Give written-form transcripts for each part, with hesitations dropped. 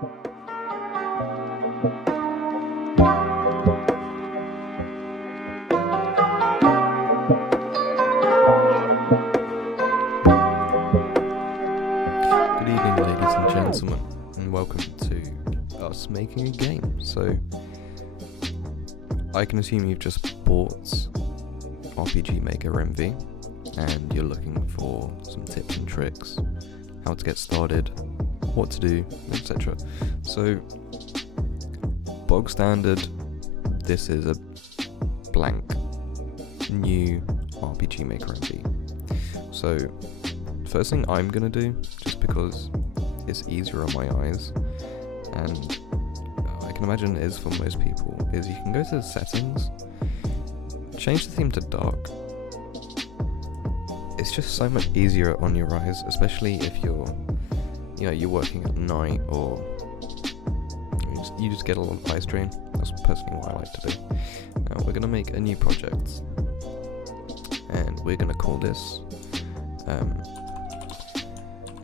Good evening, ladies and gentlemen, and welcome to us making a game. So, I can assume you've just bought RPG Maker MV, and you're looking for some tips and tricks, how to get started, what to do, etc. So, bog standard, this is a blank new RPG Maker MV. So, first thing I'm gonna do, just because it's easier on my eyes, and I can imagine it is for most people, is you can go to the settings, change the theme to dark. It's just so much easier on your eyes, especially if you're working at night, or you just get a lot of eye strain. That's personally what I like to do. We're gonna make a new project, and we're gonna call this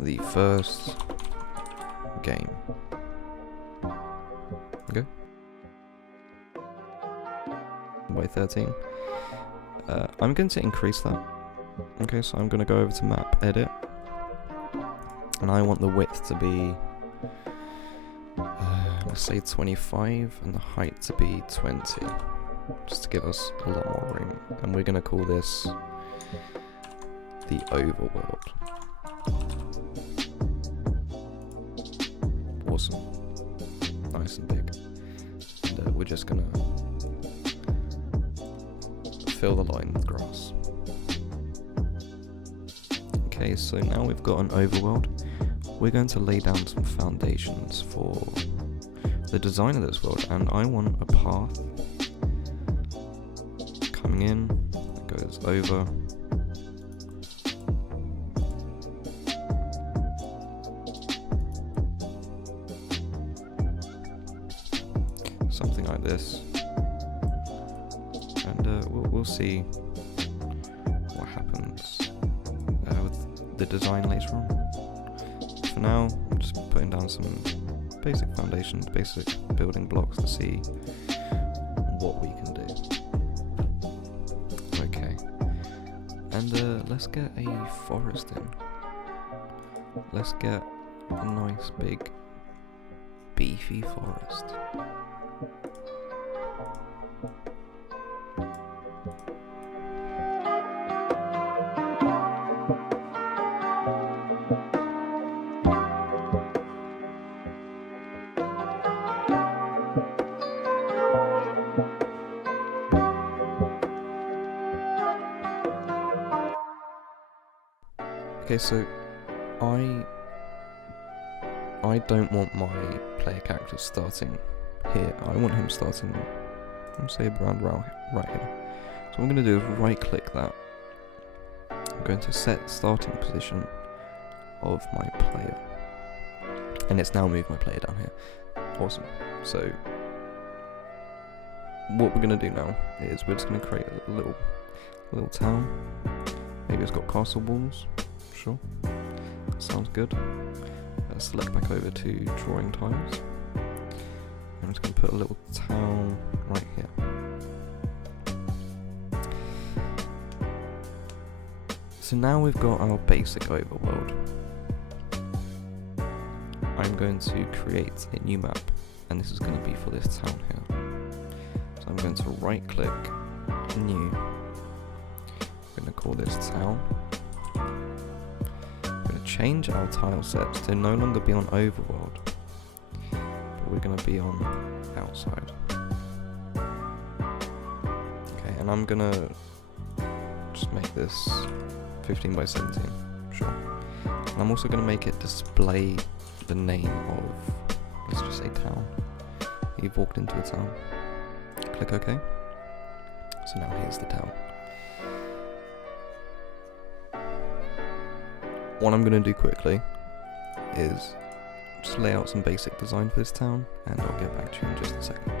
the first game. Okay. By 13. I'm going to increase that. Okay, so I'm going to go over to map edit, and I want the width to be let's say 25, and the height to be 20, just to give us a lot more room. And we're going to call this the overworld. Awesome. Nice and big. And we're just gonna fill the line with grass. Okay, so now we've got an overworld. We're going to lay down some foundations for the design of this world, and I want a path coming in that goes over. Something like this, and we'll see what happens with the design later on. For now, I'm just putting down some basic foundations, basic building blocks to see what we can do. Okay, and let's get a forest in. Let's get a nice big beefy forest. Okay, so I don't want my player character starting here. I want him starting, let's say, around right here. So what I'm going to do is right click that. I'm going to set starting position of my player, and it's now moved my player down here. Awesome. So what we're going to do now is we're just going to create a little town. Maybe it's got castle walls. Sure, sounds good. Select back over to drawing tiles. I'm just going to put a little town right here. So now we've got our basic overworld. I'm going to create a new map, and this is going to be for this town here. So I'm going to right click, new. I'm going to call this town. Change our tile sets to no longer be on overworld, but we're going to be on outside. Okay, and I'm going to just make this 15 by 17, sure. And I'm also going to make it display the name of, let's just say, town. You've walked into a town. Click OK. So now here's the town. What I'm going to do quickly is just lay out some basic design for this town, and I'll get back to you in just a second.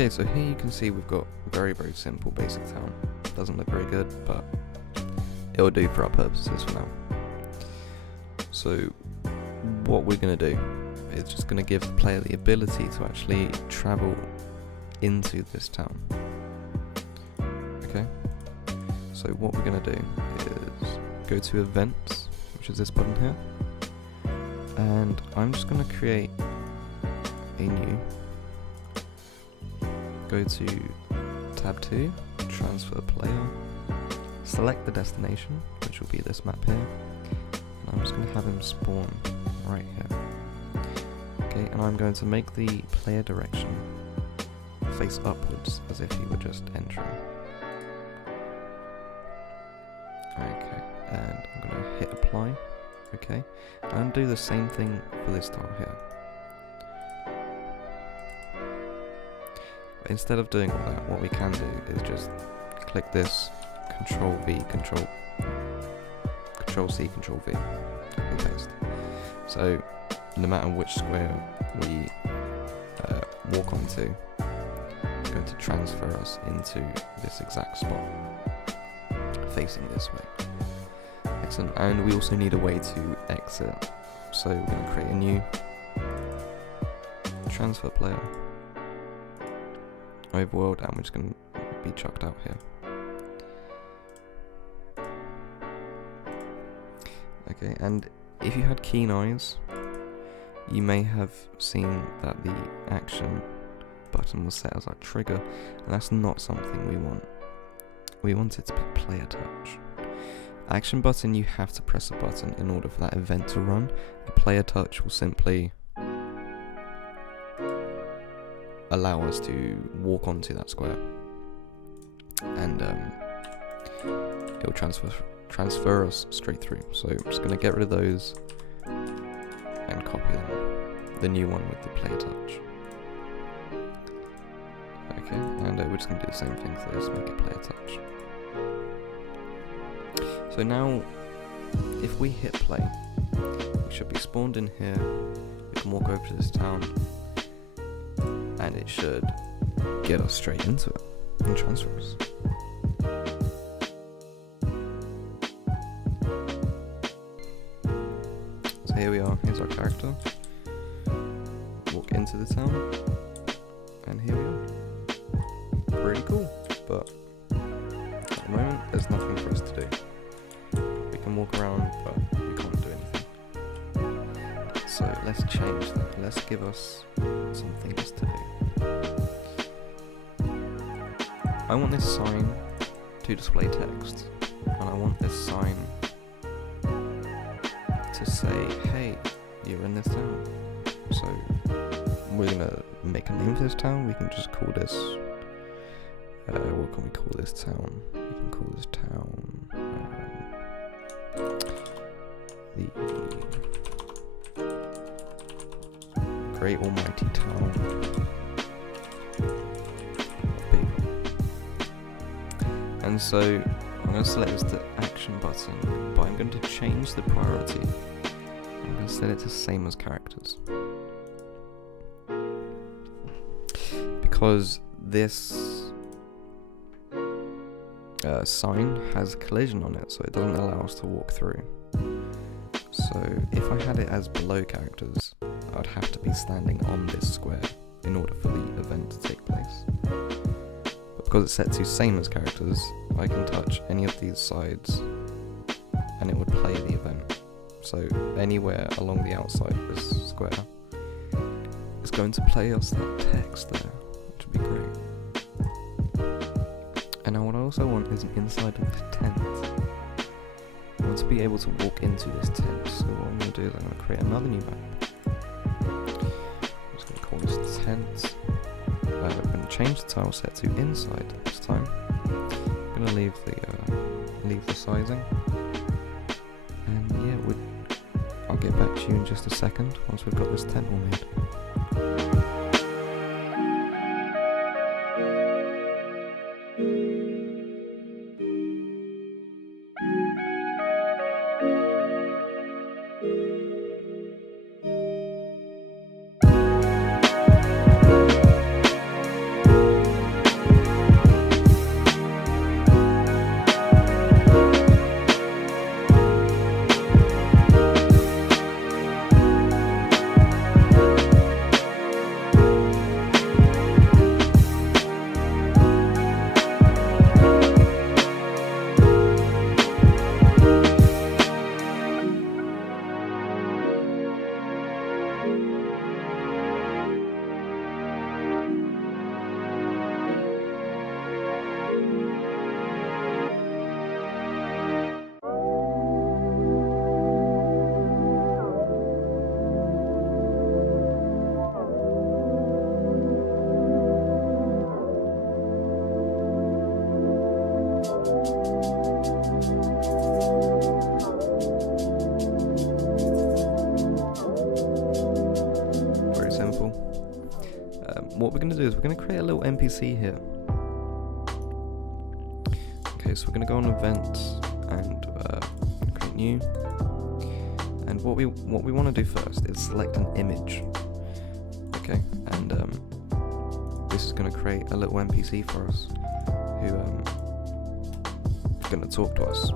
Okay, so here you can see we've got a very, very simple basic town. Doesn't look very good, but it'll do for our purposes for now. So what we're going to do is just going to give the player the ability to actually travel into this town. Okay, so what we're going to do is go to events, which is this button here, and I'm just going to create a new, go to tab 2, transfer player, select the destination, which will be this map here, and I'm just going to have him spawn right here. Okay, and I'm going to make the player direction face upwards as if he were just entering. Okay, and I'm going to hit apply. Okay, and do the same thing for this tile here. But instead of doing all that, what we can do is just click this, Control V, Control C, Control V, copy paste. So no matter which square we walk onto, it's going to transfer us into this exact spot, facing this way. Excellent. And we also need a way to exit, so we're going to create a new transfer player, overworld, and we're just going to be chucked out here. Okay, and if you had keen eyes, you may have seen that the action button was set as our trigger, and that's not something we want. We want it to be player touch. Action button, you have to press a button in order for that event to run. The player touch will simply allow us to walk onto that square, and it will transfer us straight through. So I'm just going to get rid of those and copy them. The new one with the player touch. Okay, and we're just going to do the same thing for this, make it player touch. So now, if we hit play, we should be spawned in here, we can walk over to this town, and it should get us straight into it and transfer us. So here we are, here's our character, walk into the town, and here we are. Really cool, but at the moment there's nothing for us to do. We can walk around, but we can't do anything. So let's change that. Let's give us some things to do. I want this sign to display text, and I want this sign to say, hey, you're in this town. So we're gonna make a name for this town. We can just call this, what can we call this town? We can call this town the Great Almighty Town B. And so I'm going to select this to action button, but I'm going to change the priority. I'm going to set it to same as characters, because this sign has collision on it, so it doesn't allow us to walk through. So if I had it as below characters, I'd have to be standing on this square in order for the event to take place. But because it's set to same as characters, I can touch any of these sides and it would play the event. So anywhere along the outside of this square is going to play us that text there, which would be great. And now what I also want is an inside of this tent. I want to be able to walk into this tent, so what I'm going to do is I'm going to create another new map. I'm just going to call this tent. I'm going to change the tile set to inside this time. I'm going to leave the sizing. And yeah, I'll get back to you in just a second once we've got this tent all made. what we're going to do is we're going to create a little NPC here. Okay, so we're going to go on events and create new. And what we want to do first is select an image. Okay, and this is going to create a little NPC for us who is going to talk to us. So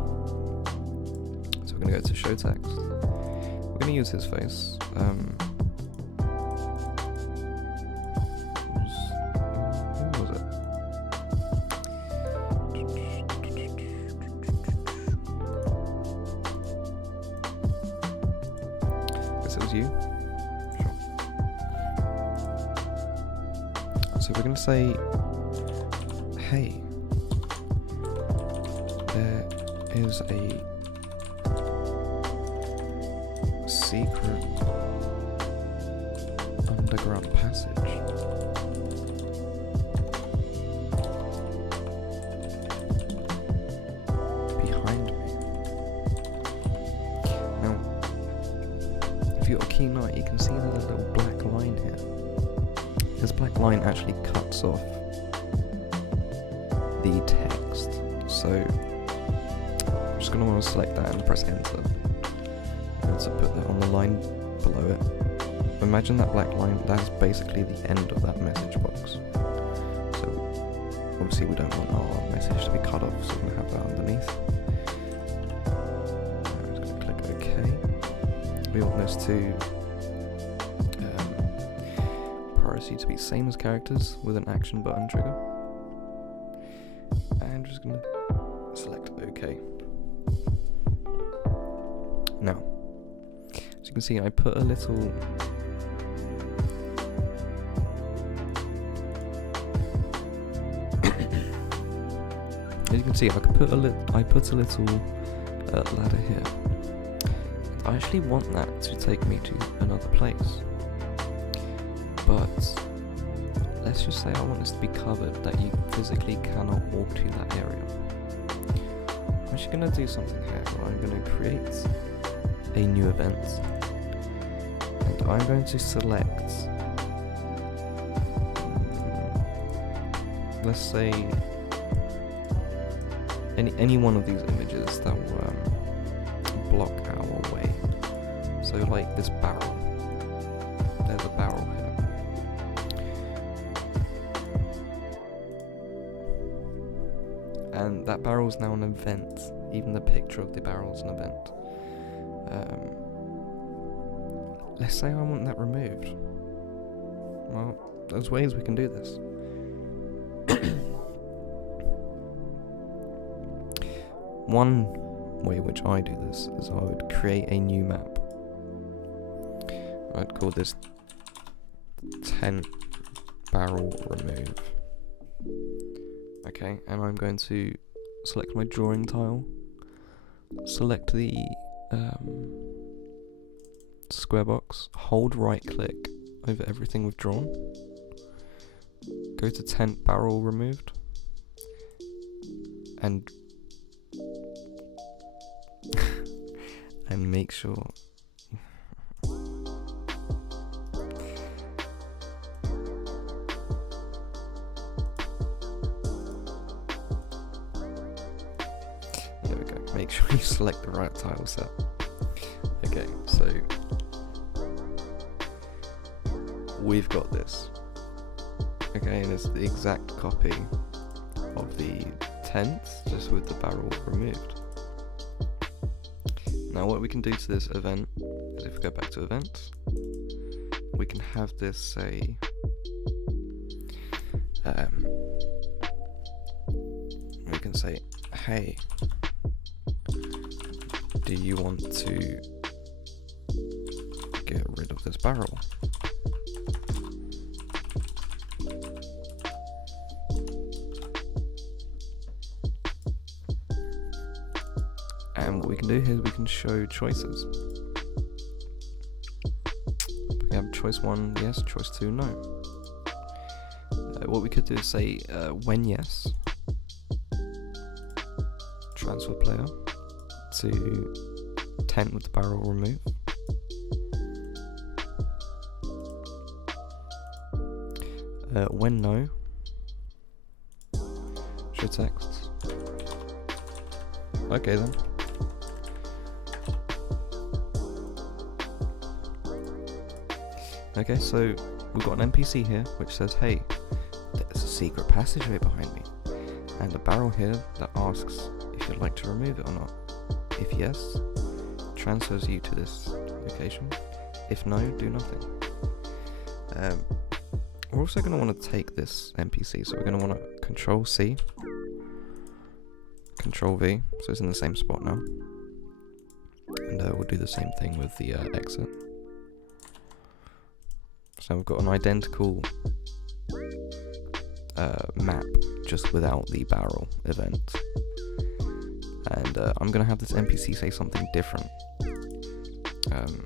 we're going to go to show text. We're going to use his face. Who was it? Guess it was you. Sure. So we're going to say, hey, there is a secret underground passage. Behind me. Now, if you've got a keen eye, you can see there's a little black line here. This black line actually cuts off the text. So, I'm just going to want to select that and press enter. To put that on the line below it. Imagine that black line, that's basically the end of that message box. So obviously we don't want our message to be cut off, so we're going to have that underneath. I'm just going to click OK. We want this to priority to be same as characters with an action button trigger. And I'm just going to select OK. Now, as you can see, I put a little as you can see, I put a little ladder here. I actually want that to take me to another place, but let's just say I want this to be covered, that you physically cannot walk to that area. I'm actually going to do something here where I'm going to create a new event, and I'm going to select, let's say, any one of these images that will block our way. So like this barrel, there's a barrel here, and that barrel is now an event. Even the picture of the barrel is an event. Let's say I want that removed. Well, there's ways we can do this. One way which I do this is I would create a new map. I'd call this tent barrel remove. Okay, and I'm going to select my drawing tile, select the square box, hold right click over everything we've drawn, go to tent barrel removed, and and make sure there we go, make sure you select the right tile set. Okay, so we've got this. Okay, and it's the exact copy of the tent, just with the barrel removed. Now what we can do to this event is, if we go back to events, we can have this say we can say, hey, do you want to get rid of this barrel? And what we can do here is we can show choices. We have choice 1, yes, choice 2, no. What we could do is say, when yes, transfer player to tent with the barrel remove. When no, show text. Okay then. Okay, so we've got an NPC here which says, hey, there's a secret passageway behind me, and a barrel here that asks if you'd like to remove it or not. If yes, transfers you to this location. If no, do nothing. We're also going to want to take this NPC, so we're going to want to Control C, Control V, so it's in the same spot now. And we'll do the same thing with the exit. So we've got an identical map, just without the barrel event. And I'm going to have this NPC say something different. I'm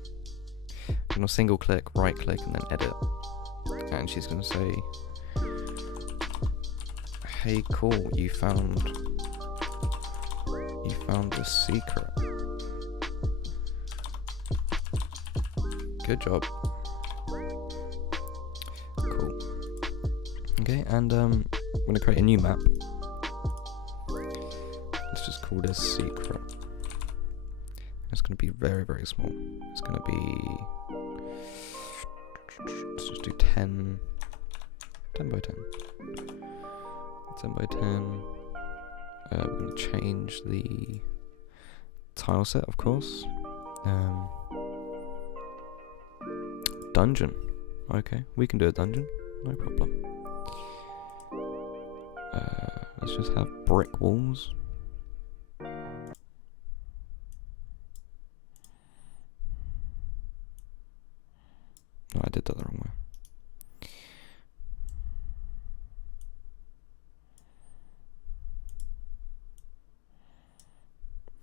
going to single click, right click, and then edit. And she's going to say, hey, cool, you found the secret. Good job. Cool. Okay, and I'm going to create a new map. Let's just call this secret. It's going to be very, very small. It's going to be, let's just do 10 by 10. 10 by 10. We're going to change the tile set, of course. Dungeon. Okay, we can do a dungeon. No problem. Let's just have brick walls. Oh, I did that the wrong way.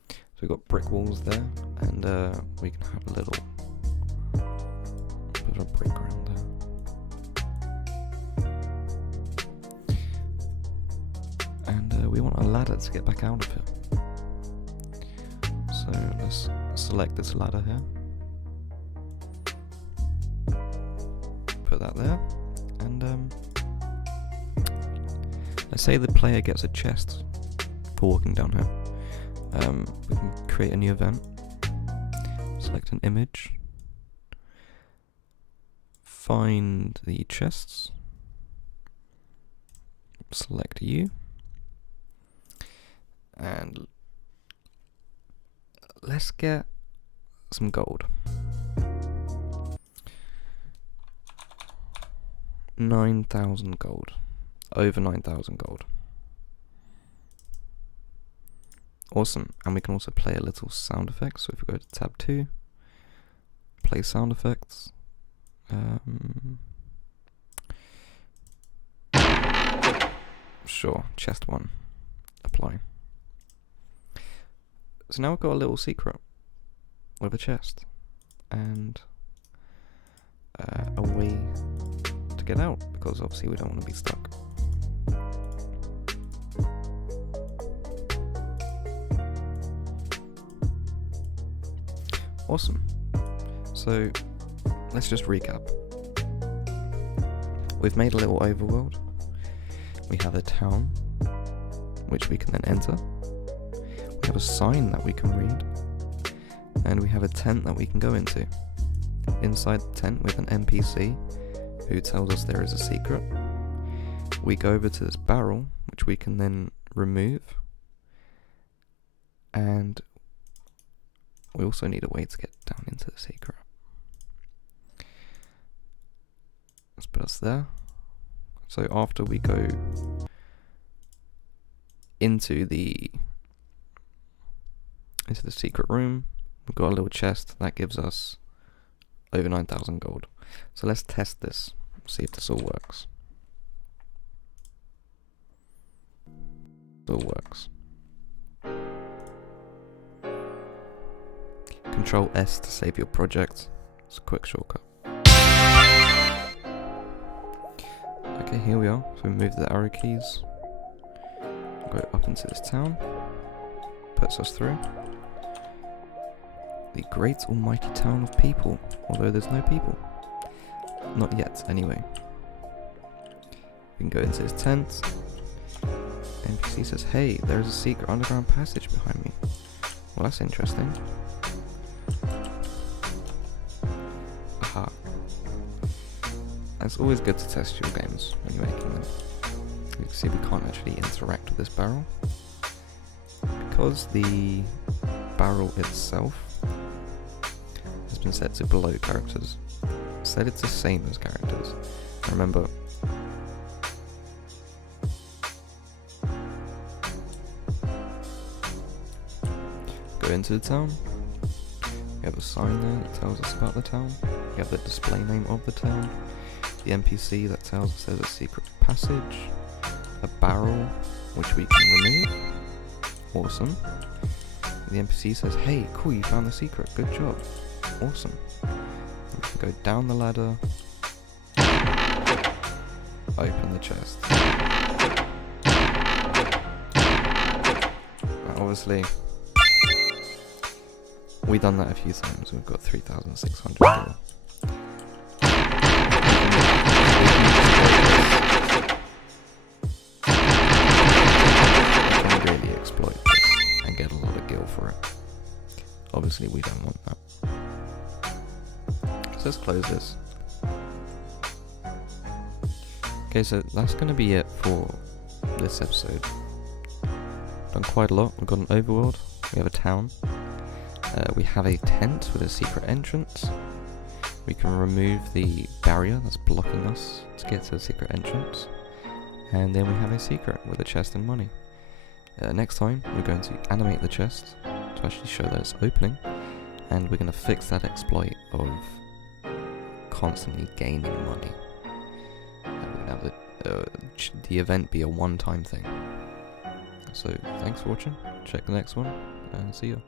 So we've got brick walls there, and we can have a little bit of brick ground there. And we want a ladder to get back out of it. So let's select this ladder here. Put that there, and let's say the player gets a chest for walking down here. We can create a new event, select an image, find the chests, select you, and let's get some gold. 9,000 gold. Over 9,000 gold. Awesome. And we can also play a little sound effect. So if we go to tab 2, play sound effects. Sure, chest 1. Apply. So now we've got a little secret with a chest. And a way to get out, because obviously we don't want to be stuck. Awesome. So let's just recap. We've made a little overworld. We have a town, which we can then enter. We have a sign that we can read. And we have a tent that we can go into. Inside the tent with an NPC who tells us there is a secret. We go over to this barrel, which we can then remove. And we also need a way to get down into the secret. Let's put us there. So after we go into the secret room, we've got a little chest that gives us over 9,000 gold. So let's test this, see if this all works. It all works. Control S to save your project. It's a quick shortcut. Okay, here we are. So we move the arrow keys. Go up into this town. Puts us through. The great almighty town of people. Although there's no people. Not yet, anyway. We can go into his tent. NPC says, hey, there's a secret underground passage behind me. Well, that's interesting. Aha. It's always good to test your games when you're making them. You can see we can't actually interact with this barrel. Because the barrel itself has been set to below characters. Set it to same as characters. Remember, go into the town. We have a sign there that tells us about the town. We have the display name of the town. The NPC that tells us there's a secret passage. A barrel which we can remove. Awesome. The NPC says, hey, cool, you found the secret. Good job. Awesome. We can go down the ladder. Open the chest. Now, obviously, we've done that a few times. We've got 3,600 gold. We can really exploit this and get a lot of gil for it. Obviously, we don't want that. So let's close this. Okay, so that's going to be it for this episode. Done quite a lot. We've got an overworld. We have a town. We have a tent with a secret entrance. We can remove the barrier that's blocking us to get to the secret entrance. And then we have a secret with a chest and money. Next time, we're going to animate the chest to actually show that it's opening. And we're going to fix that exploit of constantly gaining money. And we're going to have the event be a one-time thing. So, thanks for watching. Check the next one, and see you.